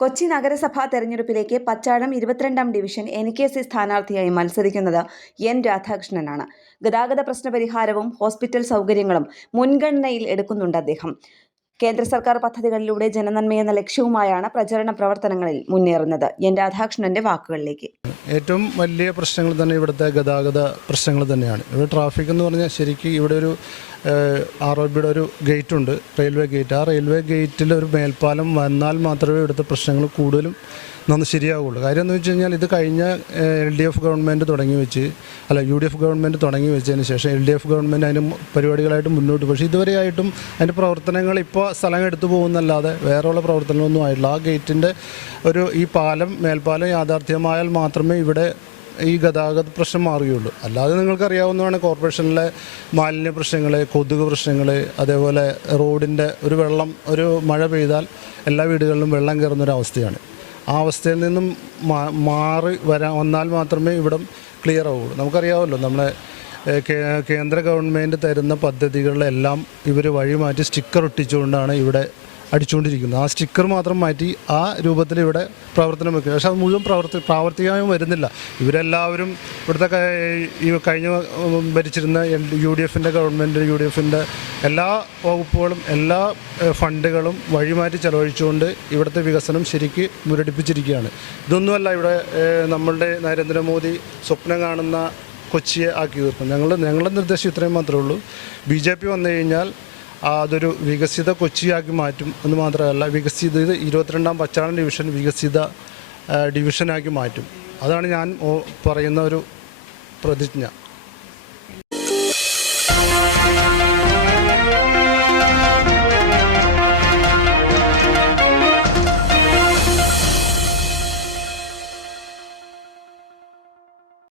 കൊച്ചി നഗരസഭാ തെരഞ്ഞെടുപ്പിലേക്ക് Pachalam 22-ാം division NKC സ്ഥാനാർത്ഥിയായി മത്സരിക്കുന്നത് N. രാധാകൃഷ്ണനാണ്. ഗതാഗത പ്രശ്നപരിഹാരവും ഹോസ്പിറ്റൽ സൗകര്യങ്ങളും മുൻഗണനയിൽ എടുക്കുന്നുണ്ട് അദ്ദേഹം. കേന്ദ്ര സർക്കാർ പദ്ധതികളിലൂടെ ജനനന്മയെന്ന ലക്ഷ്യവുമായാണ് പ്രചരണ പ്രവർത്തനങ്ങളിൽ മുന്നേറുന്നത്. N. രാധാകൃഷ്ണന്റെ വാക്കുകളിലേക്ക്. ഏറ്റവും വലിയ പ്രശ്നങ്ങൾ തന്നെ ഇവിടുത്തെ ഗതാഗത പ്രശ്നങ്ങൾ തന്നെയാണ്. ഇവിടെ ട്രാഫിക് എന്ന് പറഞ്ഞാൽ ശരിക്കും ഇവിടെ ഒരു ROB ഒരു ഗേറ്റ് ഉണ്ട്, റെയിൽവേ ഗേറ്റ്. ആ റെയിൽവേ ഗേറ്റിൽ ഒരു മേൽപ്പാലം വന്നാൽ മാത്രമേ ഇവിടുത്തെ പ്രശ്നങ്ങൾ കൂടുതലും ശരിയാവുള്ളൂ. കാര്യം എന്ന് വെച്ച് കഴിഞ്ഞാൽ ഇത് കഴിഞ്ഞ LDF ഗവൺമെൻറ് UDF ഗവൺമെൻറ് തുടങ്ങി വെച്ചതിന് ശേഷം LDF ഗവൺമെൻറ് അതിന് പരിപാടികളായിട്ട് മുന്നോട്ട്, പക്ഷേ ഇതുവരെയായിട്ടും അതിൻ്റെ പ്രവർത്തനങ്ങൾ ഇപ്പോൾ സ്ഥലം എടുത്തു പോകുന്നല്ലാതെ വേറെയുള്ള പ്രവർത്തനങ്ങളൊന്നും ആയിട്ടില്ല. ആ ഗേറ്റിൻ്റെ ഈ മേൽപ്പാലം യാഥാർത്ഥ്യമായാൽ മാത്രമേ ഇവിടെ ഈ ഗതാഗത പ്രശ്നം മാറുകയുള്ളൂ. അല്ലാതെ നിങ്ങൾക്കറിയാവുന്നതാണ് കോർപ്പറേഷനിലെ മാലിന്യ പ്രശ്നങ്ങൾ, കൊതുക് പ്രശ്നങ്ങൾ, അതേപോലെ റോഡിൻ്റെ ഒരു മഴ പെയ്താൽ എല്ലാ വീടുകളിലും വെള്ളം കയറുന്നൊരവസ്ഥയാണ്. ആ അവസ്ഥയിൽ നിന്നും വന്നാൽ മാത്രമേ ഇവിടം ക്ലിയർ ആവുകയുള്ളൂ. നമുക്കറിയാമല്ലോ, നമ്മളെ കേന്ദ്ര ഗവൺമെൻറ് തരുന്ന പദ്ധതികളിലെല്ലാം ഇവർ വഴിമാറ്റി സ്റ്റിക്കർ ഒട്ടിച്ചുകൊണ്ടാണ് ഇവിടെ അടിച്ചുകൊണ്ടിരിക്കുന്നത്. ആ സ്റ്റിക്കർ മാത്രം മാറ്റി ആ രൂപത്തിൽ ഇവിടെ പ്രവർത്തനം വെക്കുക. പക്ഷേ അത് മുഴുവൻ പ്രാവർത്തികമായി വരുന്നില്ല. ഇവരെല്ലാവരും ഇവിടുത്തെ കഴിഞ്ഞ ഭരിച്ചിരുന്ന UDFൻ്റെ ഗവൺമെൻറ്, UDFൻ്റെ എല്ലാ വകുപ്പുകളും എല്ലാ ഫണ്ടുകളും വഴിമാറ്റി ചെലവഴിച്ചുകൊണ്ട് ഇവിടുത്തെ വികസനം ശരിക്ക് മുരടിപ്പിച്ചിരിക്കുകയാണ്. ഇതൊന്നുമല്ല ഇവിടെ നമ്മളുടെ നരേന്ദ്രമോദി സ്വപ്നം കാണുന്ന കൊച്ചിയെ ആക്കി തീർക്കും. ഞങ്ങളുടെ നിർദ്ദേശം ഇത്രയും മാത്രമേ ഉള്ളൂ. BJP വന്നു കഴിഞ്ഞാൽ അതൊരു വികസിത കൊച്ചിയാക്കി മാറ്റും എന്ന് മാത്രമല്ല, 22-ാം പച്ചാളം ഡിവിഷൻ വികസിത ഡിവിഷനാക്കി മാറ്റും. അതാണ് ഞാൻ പറയുന്ന ഒരു പ്രതിജ്ഞ.